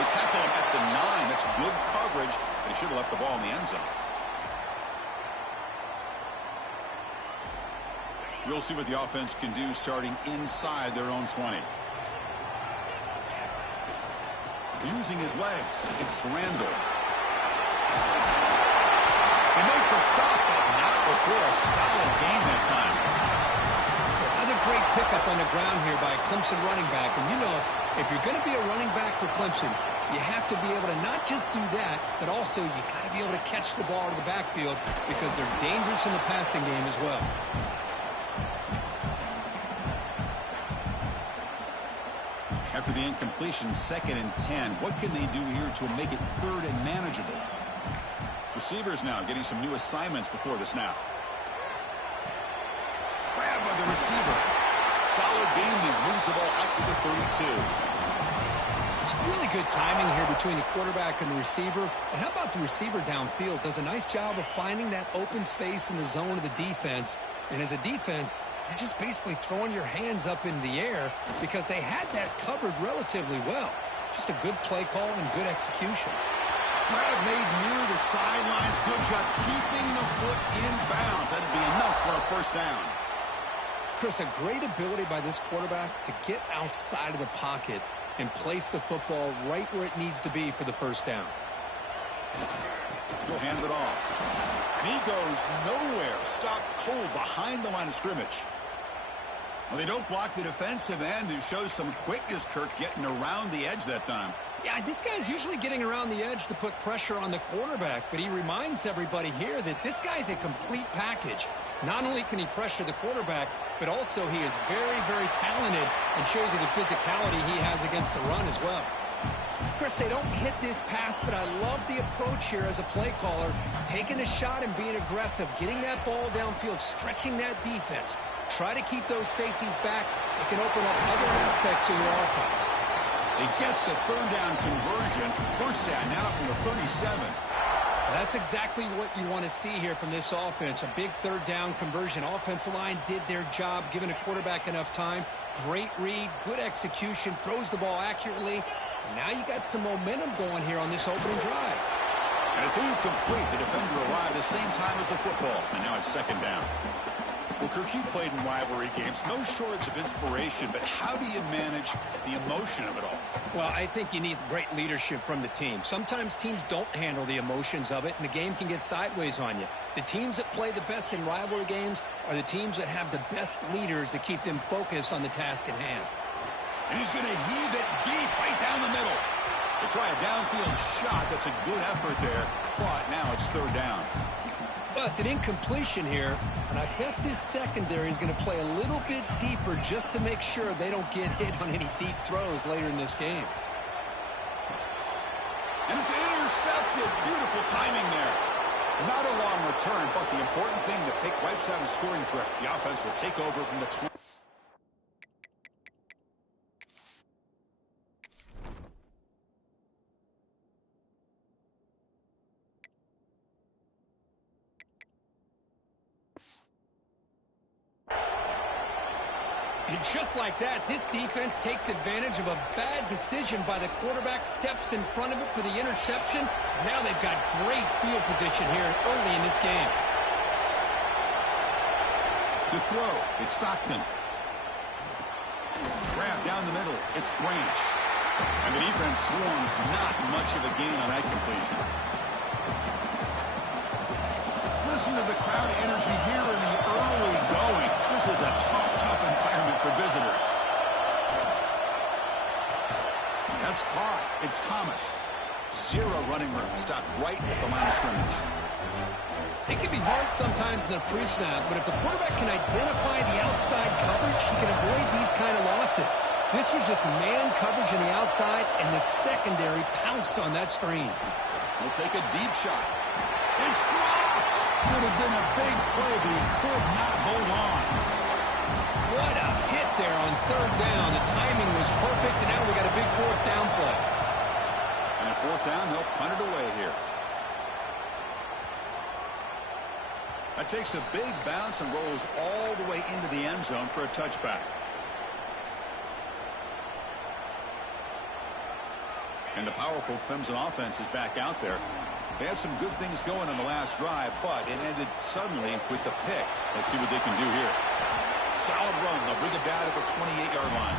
They tackle him at the 9. That's good coverage. They should have left the ball in the end zone. We'll see what the offense can do starting inside their own 20. Using his legs, it's Randall. They make the stop, but not before a solid gain that time. Another great pickup on the ground here by a Clemson running back. And you know, if you're going to be a running back for Clemson, you have to be able to not just do that, but also you got to be able to catch the ball in the backfield because they're dangerous in the passing game as well. After the incompletion, 2nd and 10. What can they do here to make it 3rd and manageable? Receivers now getting some new assignments before the snap. Grab by the receiver. Solid gain there. Moves the ball out to the 32. It's really good timing here between the quarterback and the receiver. And how about the receiver downfield? Does a nice job of finding that open space in the zone of the defense. And as a defense, you're just basically throwing your hands up in the air because they had that covered relatively well. Just a good play call and good execution. Grab made near the sidelines. Good job keeping the foot in bounds. That'd be enough for a first down. Chris, a great ability by this quarterback to get outside of the pocket and place the football right where it needs to be for the first down. He'll hand it off. And he goes nowhere. Stopped cold behind the line of scrimmage. Well, they don't block the defensive end, who shows some quickness, Kirk, getting around the edge that time. Yeah, this guy's usually getting around the edge to put pressure on the quarterback, but he reminds everybody here that this guy's a complete package. Not only can he pressure the quarterback, but also he is very, very talented and shows you the physicality he has against the run as well. Chris, they don't hit this pass, but I love the approach here as a play caller, taking a shot and being aggressive, getting that ball downfield, stretching that defense. Try to keep those safeties back. It can open up other aspects of your offense. They get the 3rd down conversion. First down now from the 37. That's exactly what you want to see here from this offense. A big 3rd down conversion. Offensive line did their job, giving a quarterback enough time. Great read, good execution, throws the ball accurately. And now you got some momentum going here on this opening drive. And it's incomplete. The defender arrived the same time as the football. And now it's 2nd down. Well, Kirk, you played in rivalry games. No shortage of inspiration, but how do you manage the emotion of it all? Well, I think you need great leadership from the team. Sometimes teams don't handle the emotions of it, and the game can get sideways on you. The teams that play the best in rivalry games are the teams that have the best leaders to keep them focused on the task at hand. And he's going to heave it deep right down the middle. They try a downfield shot. That's a good effort there. But now it's 3rd down. Well, it's an incompletion here, and I bet this secondary is going to play a little bit deeper just to make sure they don't get hit on any deep throws later in this game. And it's intercepted. Beautiful timing there. Not a long return, but the important thing, the pick wipes out a scoring threat. The offense will take over from the 20. And just like that, this defense takes advantage of a bad decision by the quarterback, steps in front of it for the interception. Now they've got great field position here early in this game. To throw, it's Stockton. Grab down the middle, it's Branch. And the defense swarms, not much of a gain on that completion. Listen to the crowd energy here in the early going. This is a tough environment for visitors. That's caught. It's Thomas. 0 running room. Stopped right at the line of scrimmage. It can be hard sometimes in a pre-snap, but if the quarterback can identify the outside coverage, he can avoid these kind of losses. This was just man coverage on the outside, and the secondary pounced on that screen. He'll take a deep shot. It's dropped! Would have been a big play, but he could not hold on. What a hit there on 3rd down. The timing was perfect, and now we got a big 4th down play. And at 4th down, they'll punt it away here. That takes a big bounce and rolls all the way into the end zone for a touchback. And the powerful Clemson offense is back out there. They had some good things going on the last drive, but it ended suddenly with the pick. Let's see what they can do here. Solid run. They'll bring it down at the 28-yard line.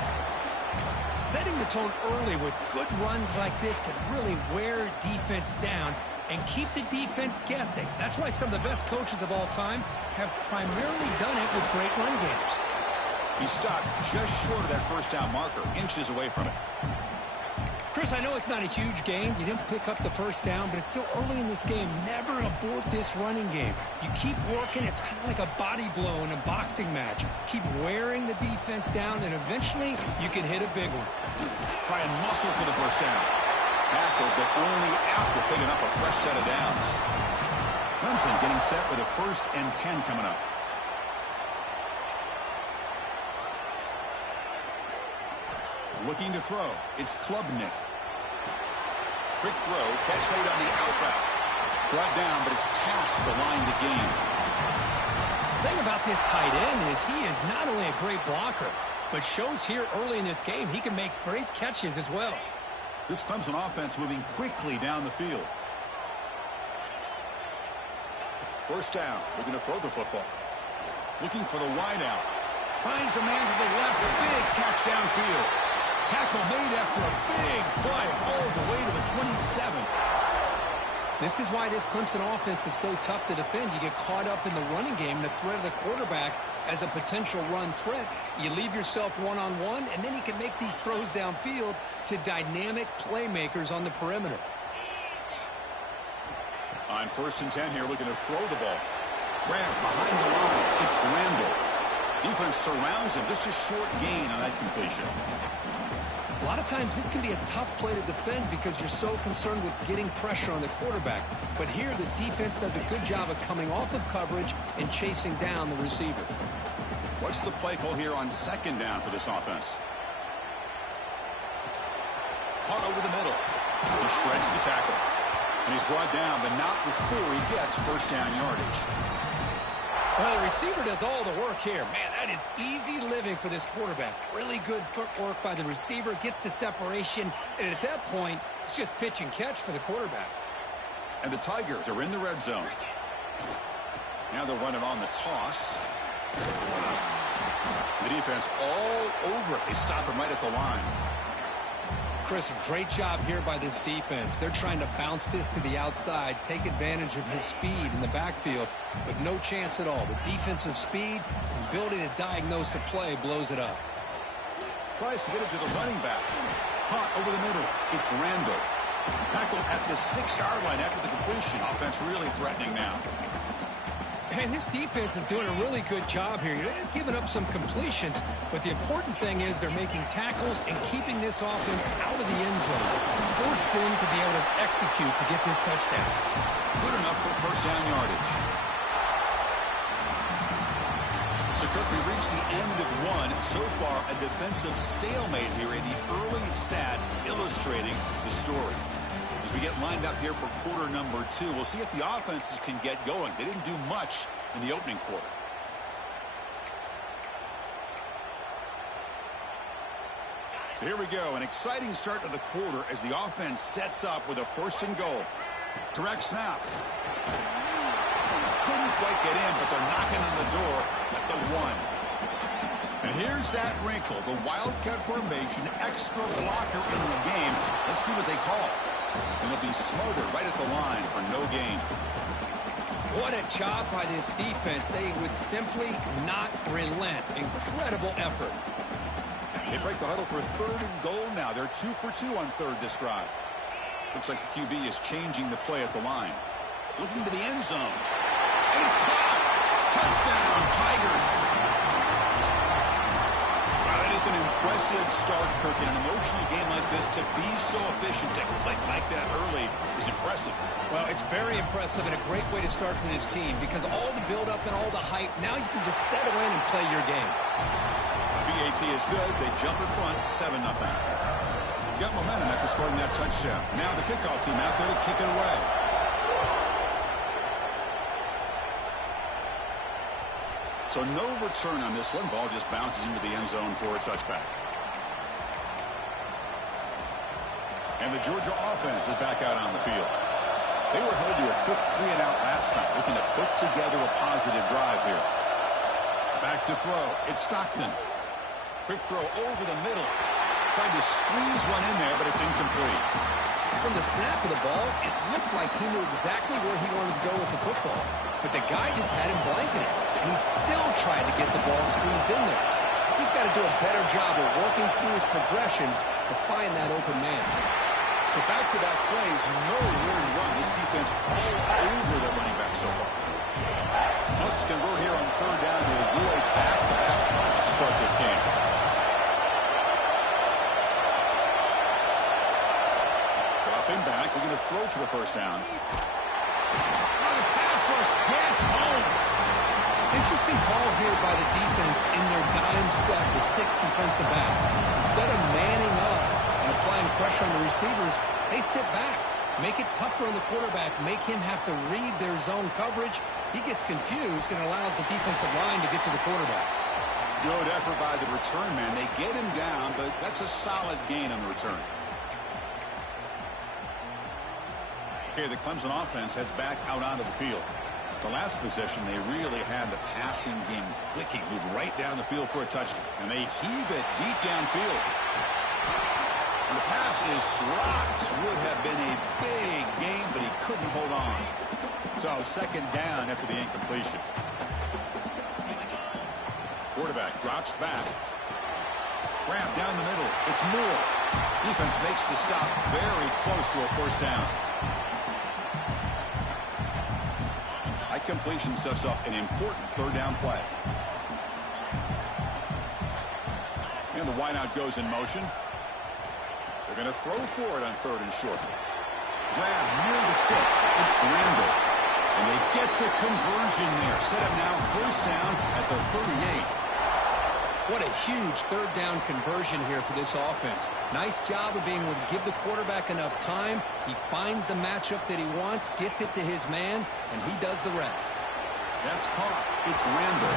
Setting the tone early with good runs like this can really wear defense down and keep the defense guessing. That's why some of the best coaches of all time have primarily done it with great run games. He stopped just short of that first down marker, inches away from it. Chris, I know it's not a huge game. You didn't pick up the first down, but it's still early in this game. Never abort this running game. You keep working. It's kind of like a body blow in a boxing match. Keep wearing the defense down, and eventually you can hit a big one. Try and muscle for the first down. Tackle, but only after picking up a fresh set of downs. Clemson getting set with a 1st and 10 coming up. Looking to throw. It's Klubnik. Quick throw. Catch made on the out route. Brought down, but it's past the line to gain. The thing about this tight end is he is not only a great blocker, but shows here early in this game he can make great catches as well. This Clemson offense moving quickly down the field. First down. Looking to throw the football. Looking for the wide out. Finds a man to the left. A big catch downfield. Tackle made after a big play all the way to the 27. This is why this Clemson offense is so tough to defend. You get caught up in the running game and the threat of the quarterback as a potential run threat. You leave yourself one-on-one, and then you can make these throws downfield to dynamic playmakers on the perimeter. On 1st and 10 here, looking to throw the ball. Grab behind the line. It's Randall. Defense surrounds him. Just a short gain on that completion. A lot of times this can be a tough play to defend because you're so concerned with getting pressure on the quarterback. But here the defense does a good job of coming off of coverage and chasing down the receiver. What's the play call here on 2nd down for this offense? Caught over the middle. He shreds the tackle. And he's brought down, but not before he gets 1st down yardage. Well, the receiver does all the work here. Man, that is easy living for this quarterback. Really good footwork by the receiver, gets the separation, and at that point, it's just pitch and catch for the quarterback. And the Tigers are in the red zone. Now they're running on the toss. The defense all over it. They stop him right at the line. Chris, a great job here by this defense. They're trying to bounce this to the outside, take advantage of his speed in the backfield, but no chance at all. The defensive speed, ability to diagnose the play, blows it up. Tries to get it to the running back. Caught over the middle. It's Randall. Tackled at the 6-yard line after the completion. Offense really threatening now. And this defense is doing a really good job here. They're giving up some completions, but the important thing is they're making tackles and keeping this offense out of the end zone. Force him to be able to execute to get this touchdown. Good enough for 1st down yardage. So, Kirk, we reached the end of one. So far, a defensive stalemate here in the early stats illustrating the story. As we get lined up here for quarter number 2, we'll see if the offenses can get going. They didn't do much in the opening quarter. So here we go, an exciting start to the quarter as the offense sets up with a 1st and goal. Direct snap. Couldn't quite get in, but they're knocking on the door at the 1. And here's that wrinkle, the Wildcat formation, extra blocker in the game. Let's see what they call. And it'll be smothered right at the line for no gain. What a job by this defense. They would simply not relent. Incredible effort. They break the huddle for 3rd and goal now. They're 2 for 2 on 3rd this drive. Looks like the QB is changing the play at the line. Looking to the end zone. And it's caught. Touchdown, Tigers. Wow, that is an impressive start, Kirk. In an emotional game like this, to be so efficient, to click like that early is impressive. Well, it's very impressive and a great way to start for this team because all the build-up and all the hype, now you can just settle in and play your game. BAT is good. They jump in front, 7-0. Got momentum after scoring that touchdown. Now the kickoff team out there to kick it away. So no return on this one. Ball just bounces into the end zone for a touchback. And the Georgia offense is back out on the field. They were held to a quick 3-and-out last time, looking to put together a positive drive here. Back to throw. It's Stockton. Quick throw over the middle. Tried to squeeze one in there, but it's incomplete. From the snap of the ball, it looked like he knew exactly where he wanted to go with the football. But the guy just had him blanketed, and he still tried to get the ball squeezed in there. He's got to do a better job of working through his progressions to find that open man. So back-to-back plays, no room to run. This defense all over the running back so far. Must convert here on third down to avoid back-to-back punts to start this game. Dropping back, looking to throw for the first down. The pass rush gets home. Interesting call here by the defense in their dime set with 6 defensive backs. Instead of manning up and applying pressure on the receivers, they sit back, make it tougher on the quarterback, make him have to read their zone coverage. He gets confused and allows the defensive line to get to the quarterback. Good effort by the return man. They get him down, but that's a solid gain on the return. Okay, the Clemson offense heads back out onto the field. The last possession, they really had the passing game clicking, move right down the field for a touchdown, and they heave it deep downfield. And the pass is dropped. Would have been a big gain, but he couldn't hold on. So second down after the incompletion. Quarterback drops back. Grab down the middle. It's Moore. Defense makes the stop very close to a first down. That completion sets up an important third down play. And the wideout goes in motion. They're going to throw for it on third and short. Grab near the sticks. It's Randall. And they get the conversion there. Set up now first down at the 38. What a huge third down conversion here for this offense. Nice job of being able to give the quarterback enough time. He finds the matchup that he wants, gets it to his man, and he does the rest. That's caught. It's Randall.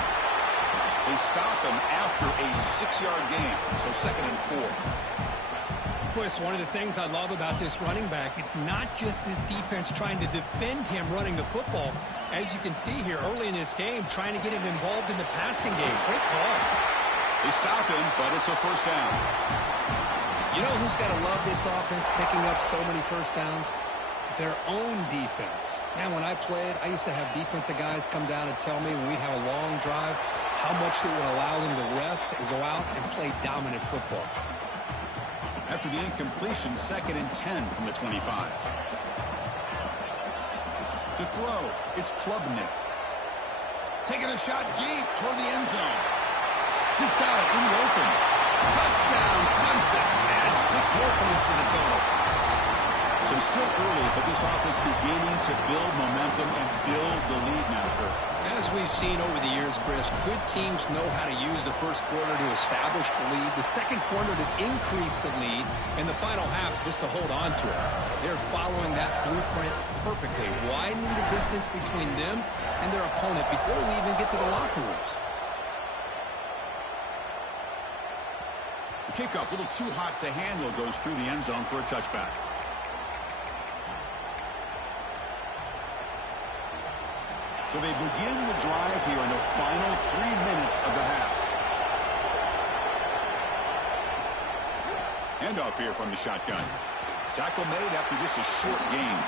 They stop him after a 6-yard gain. So second and 4. Chris, one of the things I love about this running back, it's not just this defense trying to defend him running the football. As you can see here early in this game, trying to get him involved in the passing game. Great call. They stop him, but it's a first down. You know who's got to love this offense picking up so many first downs? Their own defense. Man, when I played, I used to have defensive guys come down and tell me when we'd have a long drive how much it would allow them to rest and go out and play dominant football. After the incompletion, second and 10 from the 25. To throw, it's Klubnik. Taking a shot deep toward the end zone. He's got it in the open. Touchdown, Clemson. Adds 6 more points to the total. So still early, but this offense beginning to build momentum and build the lead now, Kurt. As we've seen over the years, Chris, good teams know how to use the first quarter to establish the lead, the second quarter to increase the lead, and the final half just to hold on to it. They're following that blueprint perfectly, widening the distance between them and their opponent before we even get to the locker rooms. The kickoff, a little too hot to handle, goes through the end zone for a touchback. So they begin the drive here in the final 3 minutes of the half. Handoff here from the shotgun. Tackle made after just a short gain.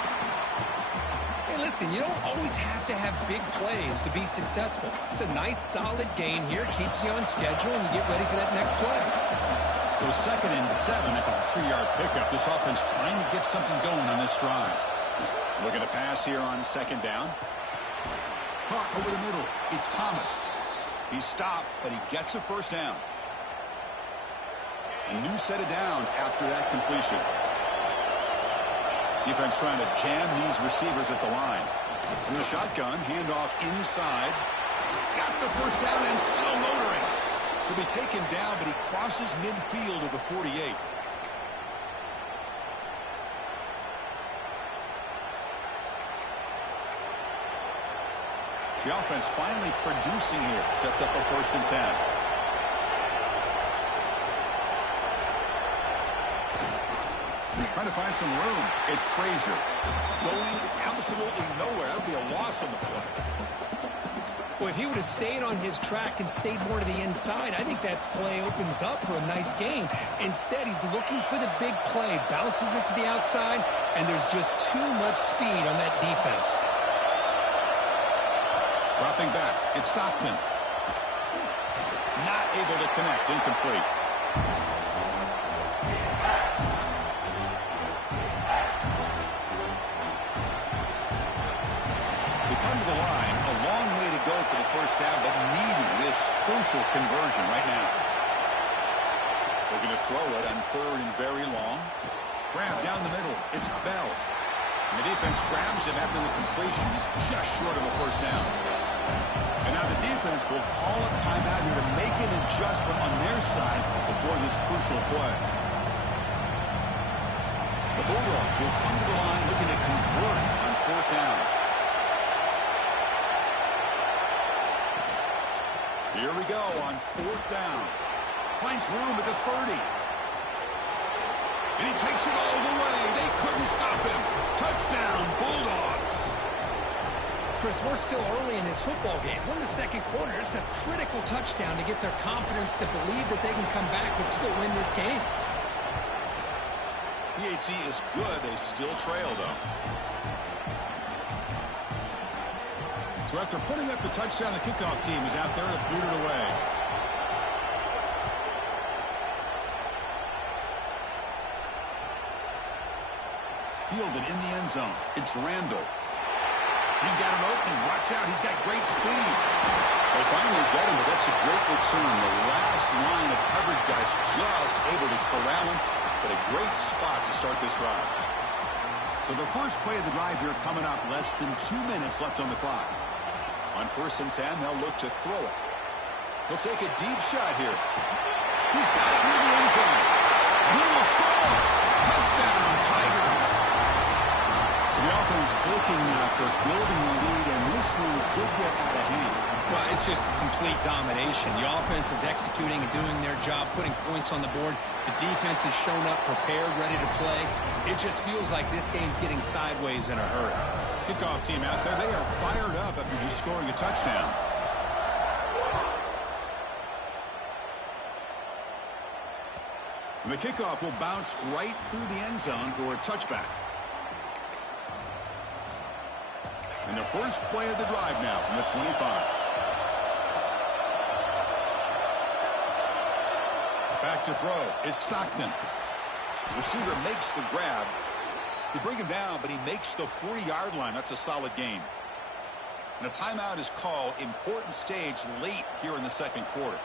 Hey, listen, you don't always have to have big plays to be successful. It's a nice, solid gain here. Keeps you on schedule, and you get ready for that next play. So second and 7 at the 3-yard pickup. This offense trying to get something going on this drive. Looking to pass here on second down. Caught over the middle. It's Thomas. He's stopped, but he gets a first down. A new set of downs after that completion. Defense trying to jam these receivers at the line. In the shotgun, handoff inside. Got the first down and still motoring. He'll be taken down, but he crosses midfield of the 48. The offense finally producing here. Sets up a first and 10. Trying to find some room. It's Frazier. Going absolutely nowhere. That would be a loss on the play. Well, if he would have stayed on his track and stayed more to the inside, I think that play opens up for a nice gain. Instead, he's looking for the big play, bounces it to the outside, and there's just too much speed on that defense. Dropping back. It's Stockton. Not able to connect. Incomplete. Come to the line, a long way to go for the first down, but needing this crucial conversion right now. They're going to throw it on third and very long. Grab down the middle. It's Bell. And the defense grabs him after the completion. He's just short of a first down. And now the defense will call a timeout here to make an adjustment on their side before this crucial play. The Bulldogs will come to the line looking to convert on fourth down. Here we go on fourth down. Finds room at the 30. And he takes it all the way. They couldn't stop him. Touchdown, Bulldogs. Chris, we're still early in this football game. We're in the second quarter. It's a critical touchdown to get their confidence to believe that they can come back and still win this game. PHC is good. They still trail, though. So after putting up the touchdown, the kickoff team is out there to boot it away. Fielded in the end zone. It's Randall. He's got an opening. Watch out. He's got great speed. They finally get him, but that's a great return. The last line of coverage guys just able to corral him, but a great spot to start this drive. So the first play of the drive here coming up. Less than 2 minutes left on the clock. On 1st and 10, they'll look to throw it. He'll take a deep shot here. He's got it near the end zone. He will score. Touchdown, Tigers. So the offense clicking now for building the lead, and this one could get out of hand. Well, it's just complete domination. The offense is executing and doing their job, putting points on the board. The defense has shown up, prepared, ready to play. It just feels like this game's getting sideways in a hurry. Kickoff team out there, they are fired up after just scoring a touchdown. And the kickoff will bounce right through the end zone for a touchback. And the first play of the drive now from the 25. Back to throw. It's Stockton. The receiver makes the grab. They bring him down, but he makes the 40-yard line. That's a solid gain. And a timeout is called. Important stage late here in the second quarter.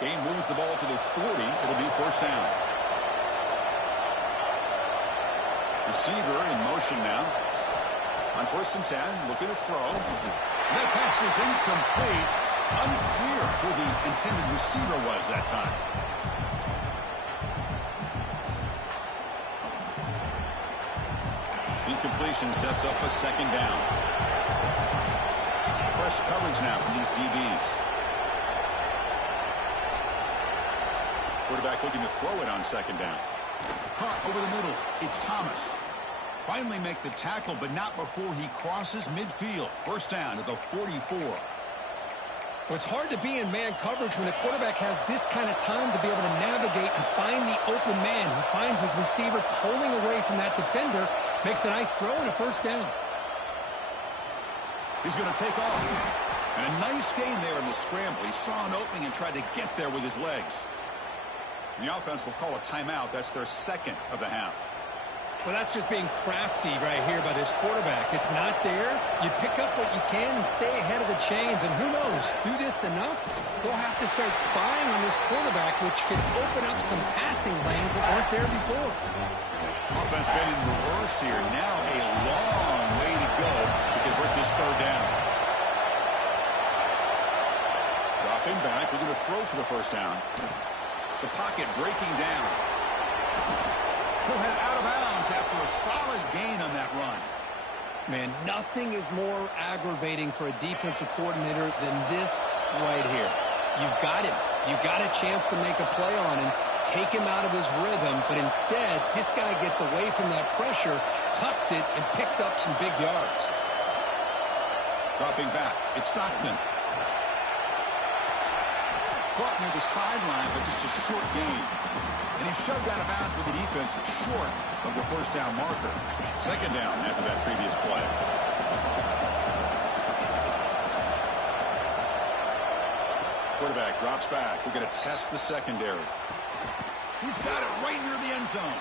Game moves the ball to the 40. It'll be first down. Receiver in motion now. On 1st and 10, looking to throw. That pass is incomplete. Unclear who the intended receiver was that time. Incompletion sets up a second down. Press coverage now from these DBs. Quarterback looking to throw it on second down. Caught over the middle. It's Thomas. Finally make the tackle, but not before he crosses midfield. First down at the 44. Well, it's hard to be in man coverage when the quarterback has this kind of time to be able to navigate and find the open man. He finds his receiver pulling away from that defender, makes a nice throw and a first down. He's going to take off. And a nice gain there in the scramble. He saw an opening and tried to get there with his legs. And the offense will call a timeout. That's their second of the half. Well, that's just being crafty right here by this quarterback. It's not there. You pick up what you can and stay ahead of the chains. And who knows, do this enough, they'll have to start spying on this quarterback, which could open up some passing lanes that weren't there before. Offense been in reverse here. Now a long way to go to convert this third down. Dropping back, looking to throw for the first down. The pocket breaking down. He'll head out of bounds after a solid gain on that run. Man, nothing is more aggravating for a defensive coordinator than this right here. You've got him. You've got a chance to make a play on him. take him out of his rhythm, but instead, this guy gets away from that pressure, tucks it, and picks up some big yards. Dropping back, it's Stockton. Caught near the sideline, but just a short gain. And he's shoved out of bounds with the defense short of the first down marker. Second down after that previous play. Quarterback drops back. We're going to test the secondary. He's got it right near the end zone.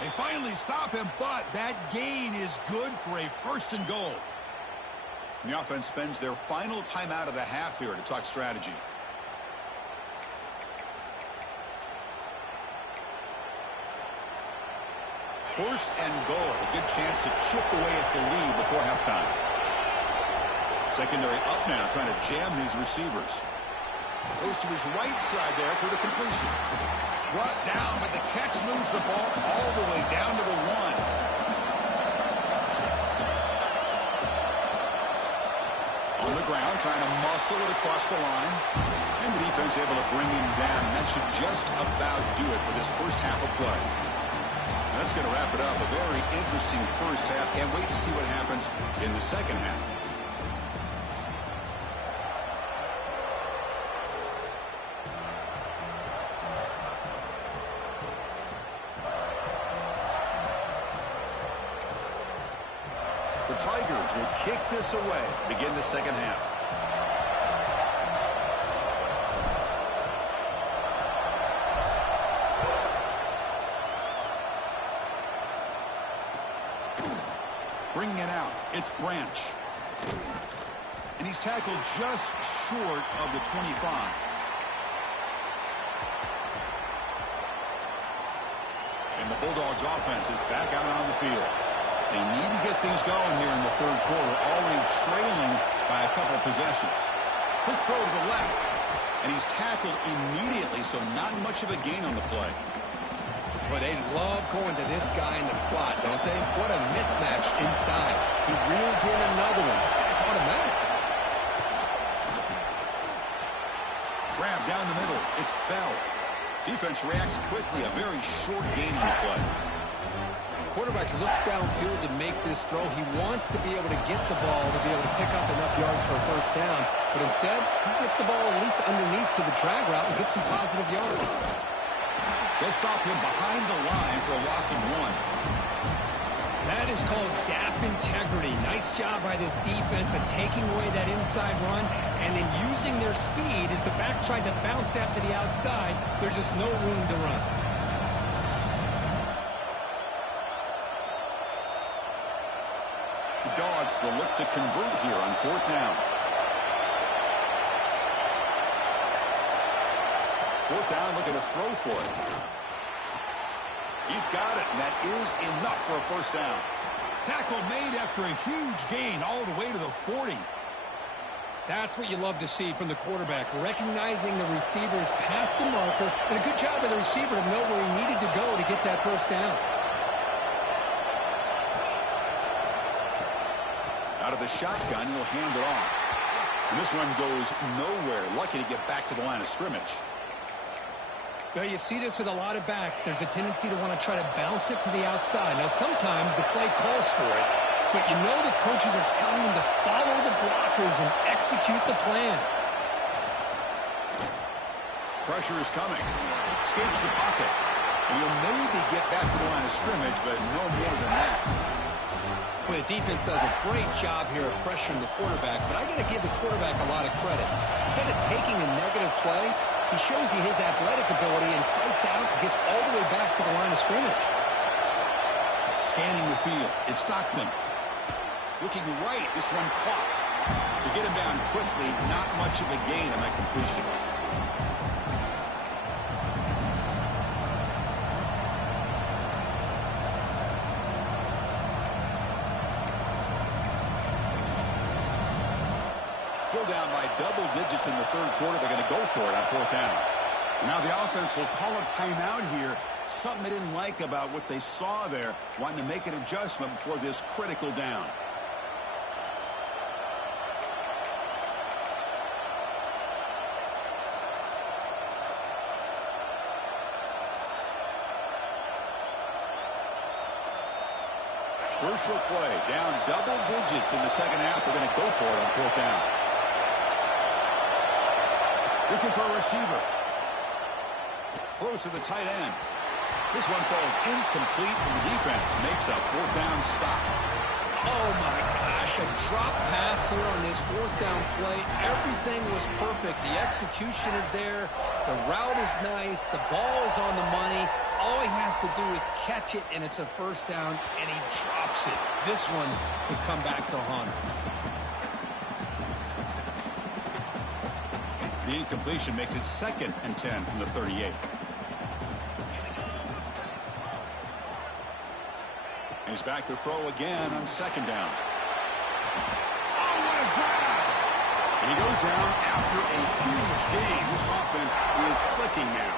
They finally stop him, but that gain is good for a first and goal. And the offense spends their final timeout of the half here to talk strategy. First and goal. A good chance to chip away at the lead before halftime. Secondary up now, trying to jam these receivers. Goes to his right side there for the completion. Brought down, but the catch moves the ball all the way down to the 1. On the ground, trying to muscle it across the line. And the defense able to bring him down. And that should just about do it for this first half of play. That's going to wrap it up. A very interesting first half. Can't wait to see what happens in the second half. The Tigers will kick this away to begin the second half. Bringing it out, it's Branch. And he's tackled just short of the 25. And the Bulldogs offense is back out on the field. They need to get things going here in the third quarter, already trailing by a couple possessions. Quick throw to the left. And he's tackled immediately, so not much of a gain on the play. But they love going to this guy in the slot, don't they? What a mismatch inside. He reels in another one. This guy's automatic. Grab down the middle. It's Bell. Defense reacts quickly. A very short gain on the play. Quarterback looks downfield to make this throw. He wants to be able to get the ball to be able to pick up enough yards for a first down. But instead, he gets the ball at least underneath to the drag route and gets some positive yards. They'll stop him behind the line for a loss of 1. That is called gap integrity. Nice job by this defense of taking away that inside run and then using their speed as the back tried to bounce out to the outside. There's just no room to run. The Dogs will look to convert here on fourth down. Fourth down, looking to throw for it. He's got it, and that is enough for a first down. Tackle made after a huge gain all the way to the 40. That's what you love to see from the quarterback, recognizing the receivers past the marker, and a good job by the receiver to know where he needed to go to get that first down. Out of the shotgun, he'll hand it off. And this one goes nowhere. Lucky to get back to the line of scrimmage. Well, you see this with a lot of backs. There's a tendency to want to try to bounce it to the outside. Now, sometimes the play calls for it, but you know the coaches are telling them to follow the blockers and execute the plan. Pressure is coming. Escapes the pocket. And he'll maybe get back to the line of scrimmage, but no more than that. Well, the defense does a great job here of pressuring the quarterback, but I got to give the quarterback a lot of credit. Instead of taking a negative play, he shows you his athletic ability and fights out and gets all the way back to the line of scrimmage. Scanning the field, it's Stockton. Looking right, this one caught. To get him down quickly, not much of a gain on that completion. Still down by double digits in the third quarter. They're going to go for it on fourth down. Now the offense will call a timeout here. Something they didn't like about what they saw there. Wanting to make an adjustment before this critical down. Crucial play. Down double digits in the second half. They're going to go for it on fourth down. Looking for a receiver. Throws to the tight end. This one falls incomplete, and the defense makes a fourth down stop. Oh, my gosh, a drop pass here on this fourth down play. Everything was perfect. The execution is there. The route is nice. The ball is on the money. All he has to do is catch it, and it's a first down, and he drops it. This one could come back to haunt him. The incompletion makes it 2nd and 10 from the 38. He's back to throw again on 2nd down. Oh, what a grab! And he goes down after a huge gain. This offense is clicking now.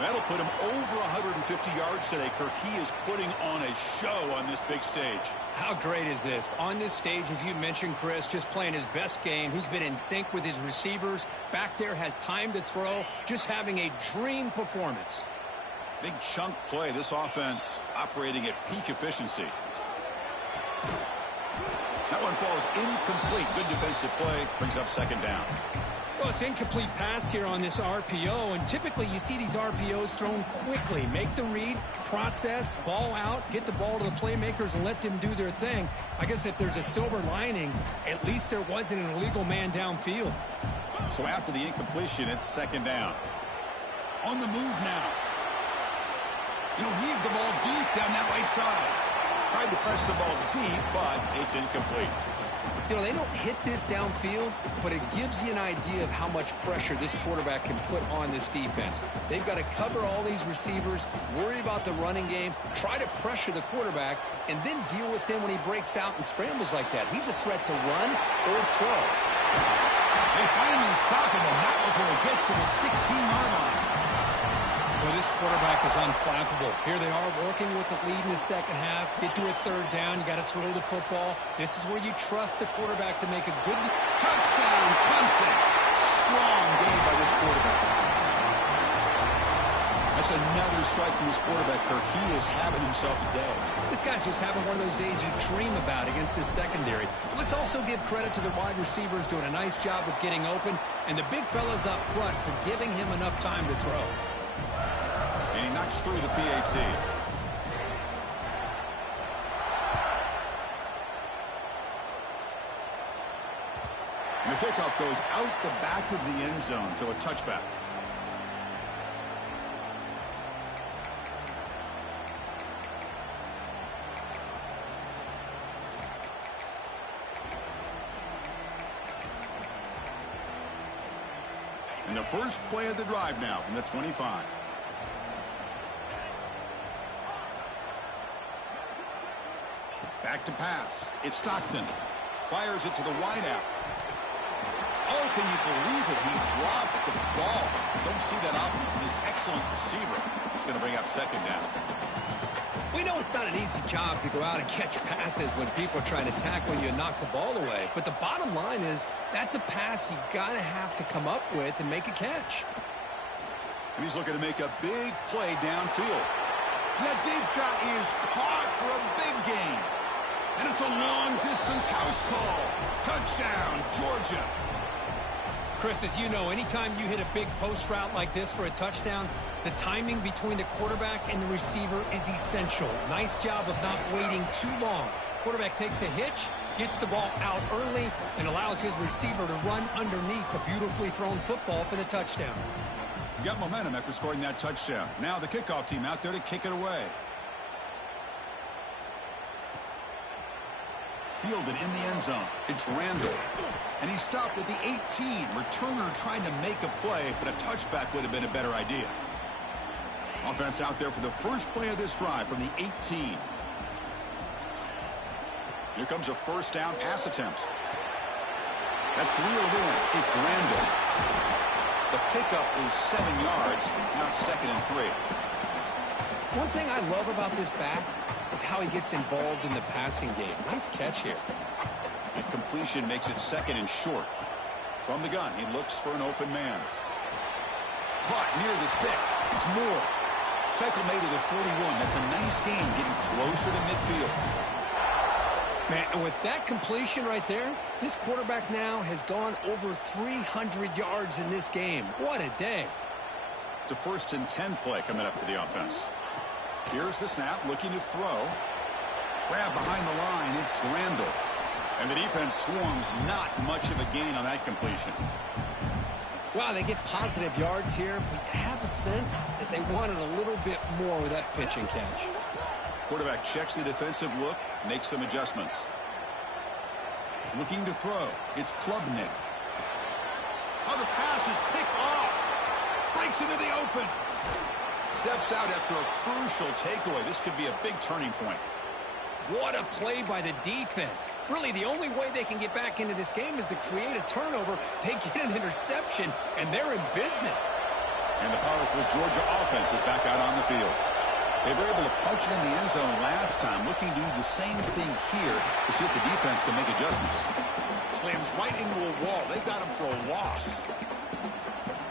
That'll put him over 150 yards today, Kirk. He is putting on a show on this big stage. How great is this? On this stage, as you mentioned, Chris, just playing his best game. He's been in sync with his receivers. Back there, has time to throw. Just having a dream performance. Big chunk play. This offense operating at peak efficiency. That one falls incomplete. Good defensive play. Brings up 2nd down. Well, it's incomplete pass here on this RPO, and typically you see these RPOs thrown quickly. Make the read, process, ball out, get the ball to the playmakers and let them do their thing. I guess if there's a silver lining, at least there wasn't an illegal man downfield. So after the incompletion, it's 2nd down. On the move now. He'll heave the ball deep down that right side. Tried to press the ball deep, but it's incomplete. You know, they don't hit this downfield, but it gives you an idea of how much pressure this quarterback can put on this defense. They've got to cover all these receivers, worry about the running game, try to pressure the quarterback, and then deal with him when he breaks out and scrambles like that. He's a threat to run or throw. They finally stop him, and not before he gets to the 16-yard line. Well, this quarterback is unflappable. Here they are working with the lead in the second half. Get to a 3rd down. You got to throw the football. This is where you trust the quarterback to make a good touchdown. Clemson. Strong game by this quarterback. That's another strike from this quarterback, Kirk. He is having himself a day. This guy's just having one of those days you dream about against this secondary. Let's also give credit to the wide receivers doing a nice job of getting open, and the big fellas up front for giving him enough time to throw. And he knocks through the PAT. And the kickoff goes out the back of the end zone, so a touchback. And the first play of the drive now from the 25. Back to pass. It's Stockton. Fires it to the wideout. Oh, can you believe it? He dropped the ball. Don't see that often from this excellent receiver. It's going to bring up 2nd down. We know it's not an easy job to go out and catch passes when people are trying to tackle you and knock the ball away. But the bottom line is that's a pass you got to have to come up with and make a catch. And he's looking to make a big play downfield. That deep shot is caught for a big gain. And it's a long-distance house call. Touchdown, Georgia. Chris, as you know, anytime you hit a big post route like this for a touchdown, the timing between the quarterback and the receiver is essential. Nice job of not waiting too long. Quarterback takes a hitch, gets the ball out early, and allows his receiver to run underneath the beautifully thrown football for the touchdown. You got momentum after scoring that touchdown. Now the kickoff team out there to kick it away. Fielded in the end zone. It's Randall. And he stopped at the 18. Returner trying to make a play, but a touchback would have been a better idea. Offense out there for the first play of this drive from the 18. Here comes a first down pass attempt. That's reeled in. It's Randall. The pickup is 7 yards. Now it's 2nd and 3. One thing I love about this back is how he gets involved in the passing game. Nice catch here. And completion makes it 2nd and short. From the gun, he looks for an open man. Caught near the sticks. It's Moore. Tackle made at the 41. That's a nice gain, getting closer to midfield. Man, and with that completion right there, this quarterback now has gone over 300 yards in this game. What a day. It's a 1st and 10 play coming up for the offense. Here's the snap, looking to throw. Grab behind the line, it's Randall. And the defense swarms, not much of a gain on that completion. Wow, they get positive yards here, but you have a sense that they wanted a little bit more with that pitch and catch. Quarterback checks the defensive look, makes some adjustments. Looking to throw, it's Klubnik. Oh, the pass is picked off. Breaks into the open. Steps out after a crucial takeaway. This could be a big turning point. What a play by the defense. Really, the only way they can get back into this game is to create a turnover. They get an interception, and they're in business. And the powerful Georgia offense is back out on the field. They were able to punch it in the end zone last time, looking to do the same thing here to see if the defense can make adjustments. Slams right into a wall. They got him for a loss.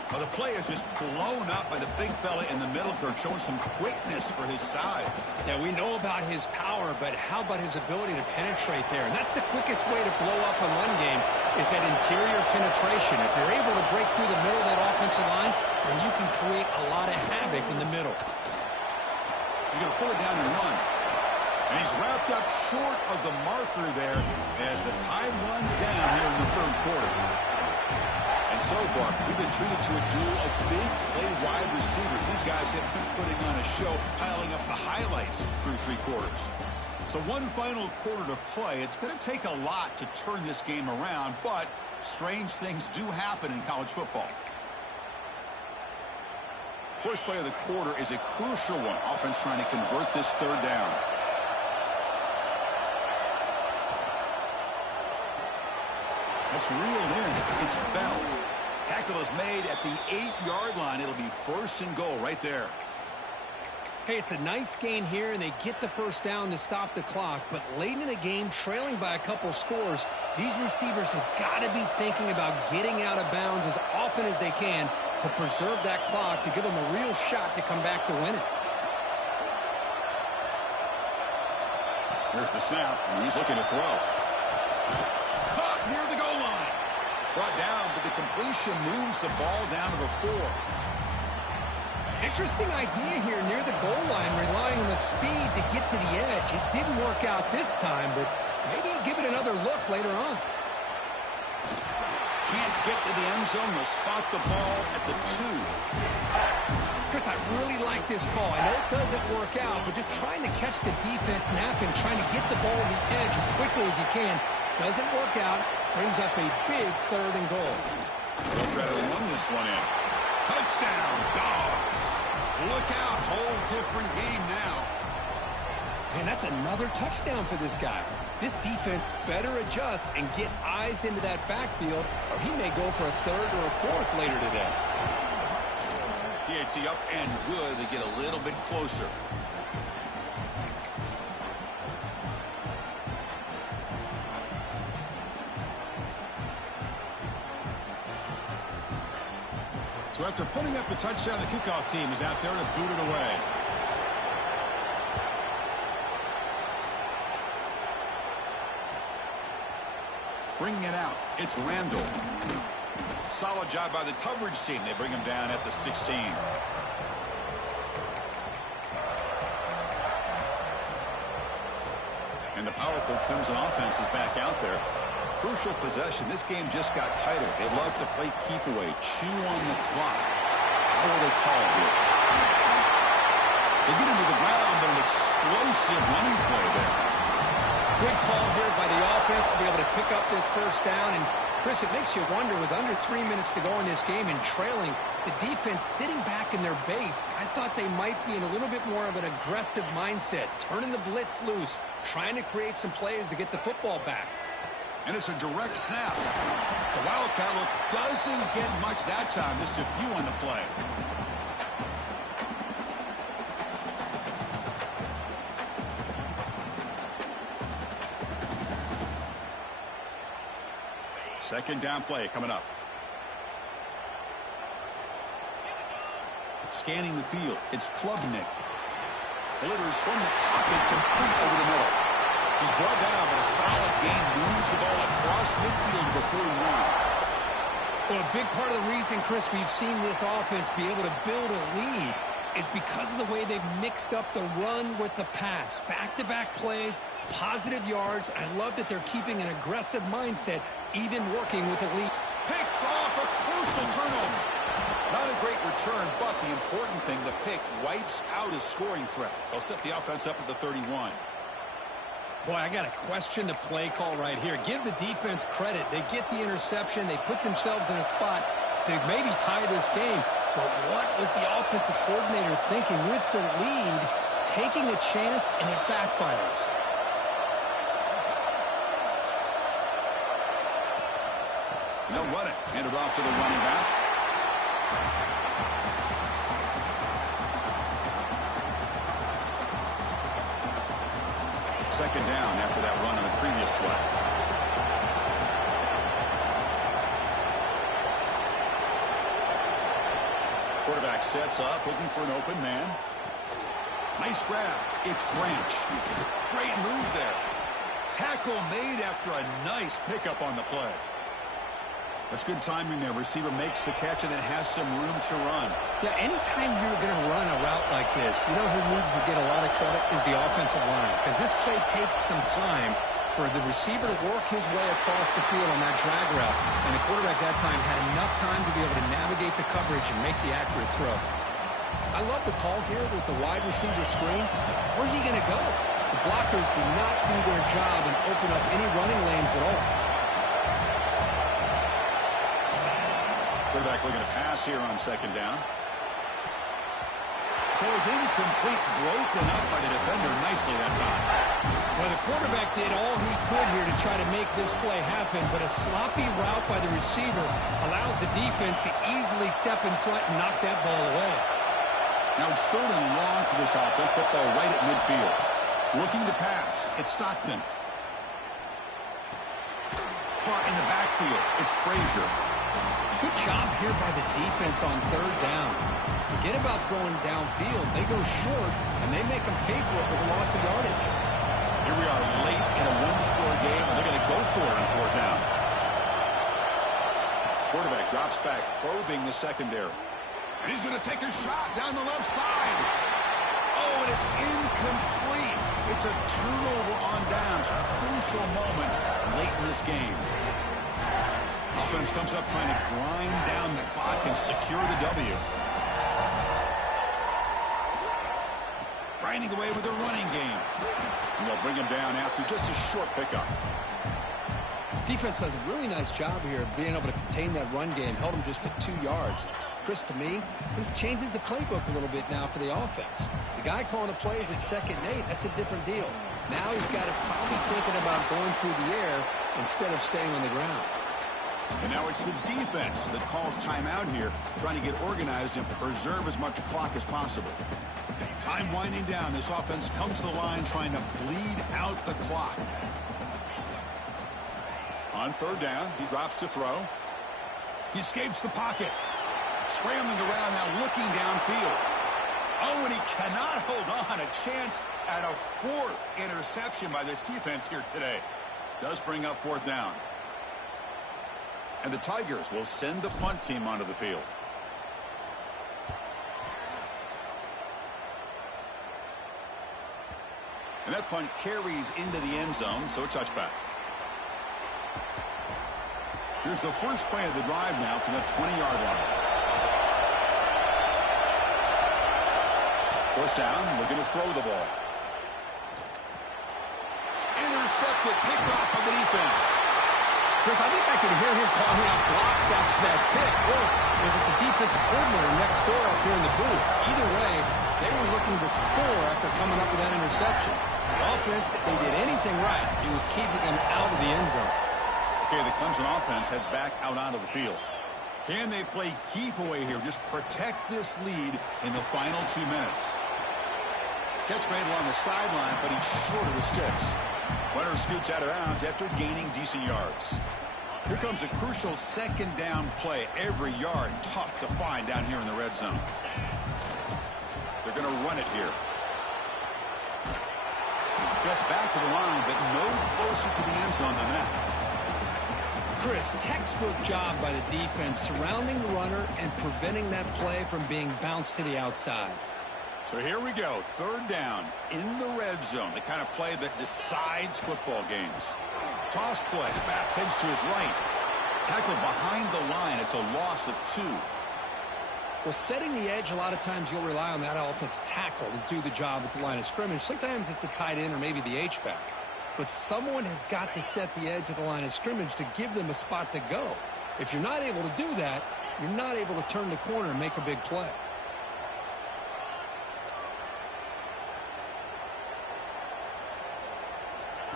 Well, the play is just blown up by the big fella in the middle, Kirk, showing some quickness for his size. Yeah, we know about his power, but how about his ability to penetrate there? And that's the quickest way to blow up a run game is that interior penetration. If you're able to break through the middle of that offensive line, then you can create a lot of havoc in the middle. He's going to pull it down and run. And he's wrapped up short of the marker there as the time runs down here in the 3rd quarter. And so far, we've been treated to a duel of big play wide receivers. These guys have been putting on a show, piling up the highlights through 3 quarters. So one final quarter to play. It's going to take a lot to turn this game around, but strange things do happen in college football. First play of the quarter is a crucial one. Offense trying to convert this 3rd down. That's reeled in. It's Bell. Tackle is made at the 8-yard line. It'll be 1st and goal right there. Hey, it's a nice gain here, and they get the 1st down to stop the clock. But late in the game, trailing by a couple scores, these receivers have got to be thinking about getting out of bounds as often as they can to preserve that clock, to give them a real shot to come back to win it. Here's the snap, and he's looking to throw. Caught near the goal line. Brought down, but the completion moves the ball down to the 4. Interesting idea here near the goal line, relying on the speed to get to the edge. It didn't work out this time, but maybe give it another look later on. Can't get to the end zone. They'll spot the ball at the 2. Chris, I really like this call. I know it doesn't work out, but just trying to catch the defense napping, trying to get the ball to the edge as quickly as he can. Doesn't work out. Brings up a big 3rd and goal. They'll try to run this one in. Touchdown, Dogs. Look out. Whole different game now. Man, that's another touchdown for this guy. This defense better adjust and get eyes into that backfield, or he may go for a 3rd or a 4th later today. PAT up and good. They get a little bit closer. So after putting up a touchdown, the kickoff team is out there to boot it away. Bringing it out, it's Randall. Solid job by the coverage team. They bring him down at the 16. And the powerful Clemson offense is back out there. Crucial possession. This game just got tighter. They love to play keep away, chew on the clock. How will they call it here? They get into the ground, but an explosive running play there. Good call here by the offense to be able to pick up this 1st down. And, Chris, it makes you wonder, with under 3 minutes to go in this game and trailing, the defense sitting back in their base, I thought they might be in a little bit more of an aggressive mindset, turning the blitz loose, trying to create some plays to get the football back. And it's a direct snap. The Wildcat look doesn't get much that time, just a few on the play. Second down play coming up. Scanning the field, it's Klubnik. Delivers from the pocket, complete over the middle. He's brought down, but a solid gain, moves the ball across midfield to the 41. Well, a big part of the reason, Chris, we've seen this offense be able to build a lead is because of the way they've mixed up the run with the pass. Back-to-back plays, positive yards. I love that they're keeping an aggressive mindset, even working with a lead. Picked off, a crucial turnover. Not a great return, but the important thing, the pick wipes out a scoring threat. They'll set the offense up at the 31. Boy, I got to question the play call right here. Give the defense credit. They get the interception. They put themselves in a spot to maybe tie this game. But what was the offensive coordinator thinking with the lead, taking a chance, and it backfires? They'll run it. Hand it off to the running back. Second down after that run on the previous play. Quarterback sets up, looking for an open man. Nice grab. It's Branch. Great move there. Tackle made after a nice pickup on the play. That's good timing there. Receiver makes the catch and then has some room to run. Yeah, anytime you're going to run a route like this, you know who needs to get a lot of credit is the offensive line. Because this play takes some time for the receiver to work his way across the field on that drag route. And the quarterback that time had enough time to be able to navigate the coverage and make the accurate throw. I love the call here with the wide receiver screen. Where's he going to go? The blockers do not do their job and open up any running lanes at all. Quarterback looking to pass here on second down. Goes incomplete, broken up by the defender nicely that time. Well, the quarterback did all he could here to try to make this play happen, but a sloppy route by the receiver allows the defense to easily step in front and knock that ball away. Now it's third and long for this offense, football right at midfield. Looking to pass, it's Stockton. Caught in the backfield, it's Frazier. Good job here by the defense on third down. Forget about throwing downfield. They go short, and they make them pay for it with a loss of yardage. Here we are late in a one-score game, and they're going to go for it on fourth down. Quarterback drops back, probing the secondary. And he's going to take a shot down the left side. Oh, and it's incomplete. It's a turnover on downs. Crucial moment late in this game. Offense comes up trying to grind down the clock and secure the W. Grinding away with a running game. And they'll bring him down after just a short pickup. Defense does a really nice job here of being able to contain that run game. Held him just at 2 yards. Chris, to me, this changes the playbook a little bit now for the offense. The guy calling the plays at 2nd and 8, that's a different deal. Now he's got to probably thinking about going through the air instead of staying on the ground. And now it's the defense that calls timeout here, trying to get organized and preserve as much clock as possible. Time winding down. This offense comes to the line trying to bleed out the clock. On third down, he drops to throw. He escapes the pocket. Scrambling around now, looking downfield. Oh, and he cannot hold on. A chance at a 4th interception by this defense here today. Does bring up fourth down. And the Tigers will send the punt team onto the field. And that punt carries into the end zone, so a touchback. Here's the first play of the drive now from the 20-yard line. First down, looking to throw the ball. Intercepted, picked off by the defense. Chris, I think I could hear him calling out blocks after that pick. Or was it the defensive coordinator next door up here in the booth? Either way, they were looking to score after coming up with that interception. The offense, if they did anything right, it was keeping them out of the end zone. Okay, the Clemson offense heads back out onto the field. Can they play keep away here? Just protect this lead in the final 2 minutes. Catch made along the sideline, but he's short of the sticks. Runner scoots out of bounds after gaining decent yards. Here comes a crucial second down play. Every yard tough to find down here in the red zone. They're going to run it here. Gets back to the line, but no closer to the end zone than that. Chris, textbook job by the defense surrounding the runner and preventing that play from being bounced to the outside. So here we go, third down in the red zone, the kind of play that decides football games. Toss play, back heads to his right. Tackle behind the line, it's a loss of 2. Well, setting the edge, a lot of times you'll rely on that offensive tackle to do the job at the line of scrimmage. Sometimes it's a tight end or maybe the H-back. But someone has got to set the edge of the line of scrimmage to give them a spot to go. If you're not able to do that, you're not able to turn the corner and make a big play.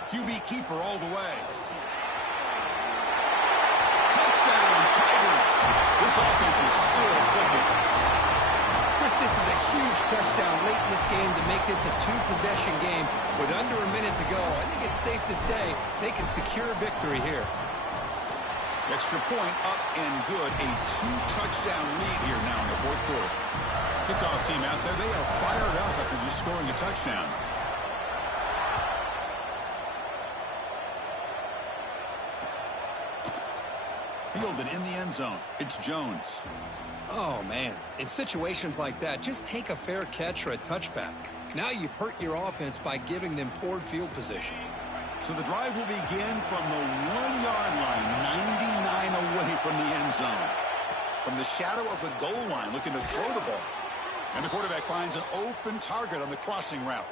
QB keeper all the way. Touchdown, Tigers. This offense is still clicking. Chris, this is a huge touchdown late in this game to make this a 2-possession game with under a minute to go. I think it's safe to say they can secure victory here. Extra point up and good. A 2-touchdown lead here now in the fourth quarter. Kickoff team out there, they are fired up after just scoring a touchdown. Fielded in the end zone. It's Jones. Oh, man. In situations like that, just take a fair catch or a touchback. Now you've hurt your offense by giving them poor field position. So the drive will begin from the 1-yard line, 99 away from the end zone. From the shadow of the goal line, looking to throw the ball. And the quarterback finds an open target on the crossing route.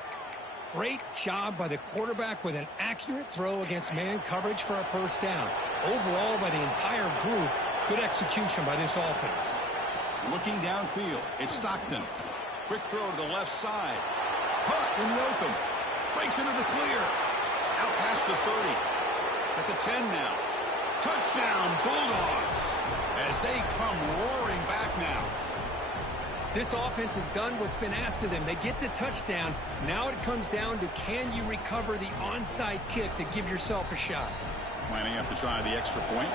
Great job by the quarterback with an accurate throw against man coverage for a first down. Overall, by the entire group, good execution by this offense. Looking downfield, it's Stockton. Quick throw to the left side. Hunt in the open. Breaks into the clear. Out past the 30. At the 10 now. Touchdown, Bulldogs. As they come roaring back now. This offense has done what's been asked of them. They get the touchdown. Now it comes down to, can you recover the onside kick to give yourself a shot? Might have to try the extra point.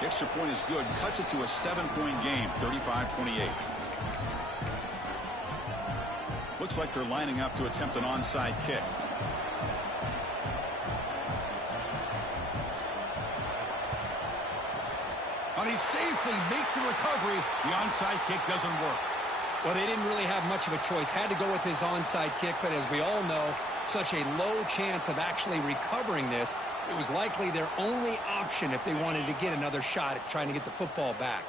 The extra point is good. Cuts it to a 7-point game, 35-28. Looks like they're lining up to attempt an onside kick. And he safely makes the recovery. The onside kick doesn't work. Well, they didn't really have much of a choice. Had to go with his onside kick, but as we all know, such a low chance of actually recovering this. It was likely their only option if they wanted to get another shot at trying to get the football back.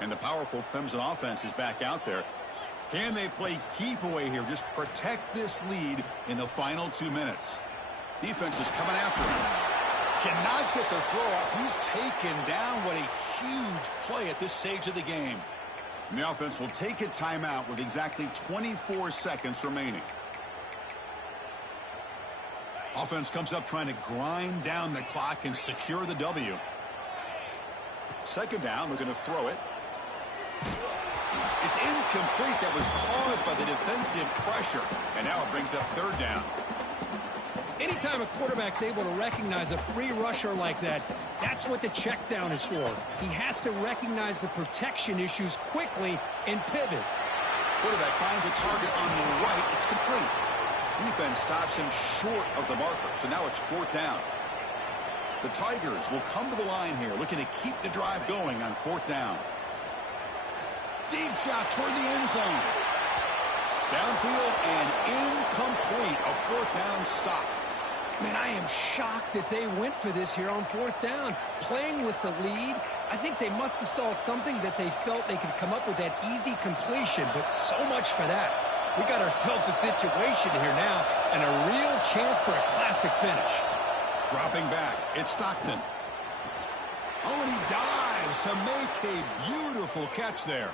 And the powerful Clemson offense is back out there. Can they play keep away here? Just protect this lead in the final 2 minutes. Defense is coming after him. Cannot get the throw off. He's taken down. What a huge play at this stage of the game. And the offense will take a timeout with exactly 24 seconds remaining. Offense comes up trying to grind down the clock and secure the W. Second down, looking to throw it. It's incomplete. That was caused by the defensive pressure. And now it brings up third down. Anytime a quarterback's able to recognize a free rusher like that, that's what the check down is for. He has to recognize the protection issues quickly and pivot. Quarterback finds a target on the right. It's complete. Defense stops him short of the marker. So now it's fourth down. The Tigers will come to the line here, looking to keep the drive going on fourth down. Deep shot toward the end zone. Downfield and incomplete. A fourth down stop. Man, I am shocked that they went for this here on fourth down. Playing with the lead, I think they must have saw something that they felt they could come up with that easy completion, but so much for that. We got ourselves a situation here now and a real chance for a classic finish. Dropping back, it's Stockton. Oh, and he dives to make a beautiful catch there.